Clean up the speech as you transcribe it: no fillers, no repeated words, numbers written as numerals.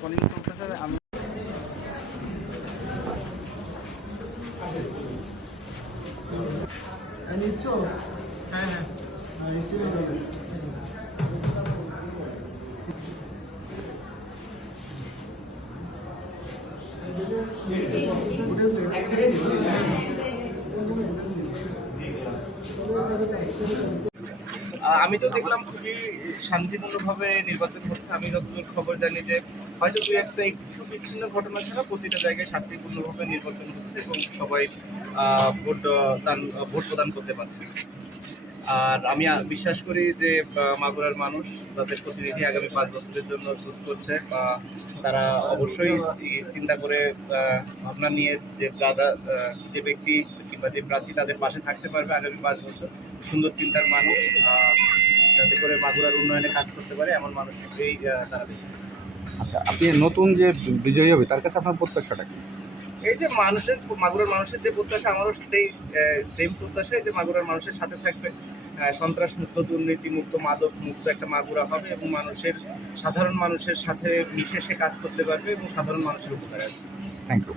Calling চলতেছে। আমি হ্যাঁ হ্যাঁ আমি তো দেখলাম খুবই শান্তিপূর্ণভাবে নির্বাচন হচ্ছে। আমি যতদূর খবর জানি যে হয়তো দুই একটা একটু বিচ্ছিন্ন ঘটনা ছাড়া প্রতিটা জায়গায় শান্তিপূর্ণভাবে নির্বাচন হচ্ছে এবং সবাই ভোট প্রদান করতে পারছে। আর আমি বিশ্বাস করি যে মাগুরার মানুষ তাদের প্রতিনিধি আগামী 5 বছরের জন্য চুজ করছে, বা তারা অবশ্যই চিন্তা করে ভাবনা নিয়ে যে যারা যে ব্যক্তি কিংবা যে প্রার্থী তাদের পাশে থাকতে পারবে আগামী 5 বছর, সুন্দর চিন্তার মানুষ, যাতে করে মাগুরার উন্নয়নে কাজ করতে পারে এমন মানুষকেই তারা বেছে নেবে। আচ্ছা, আপনি নতুন যে বিজয়ী হবে তার কাছে আপনার প্রত্যাশাটা কি? এই যে মাগুরার মানুষের যে প্রত্যাশা, আমারও সেই সেম প্রত্যাশাই যে মাগুরার মানুষের সাথে থাকবে, সন্ত্রাস মুক্ত, দুর্নীতি মুক্ত, মাদক মুক্ত একটা মাগুরা হবে এবং সাধারণ মানুষের সাথে মিশে সে কাজ করতে পারবে এবং সাধারণ মানুষের উপকারে আসবে। Thank you.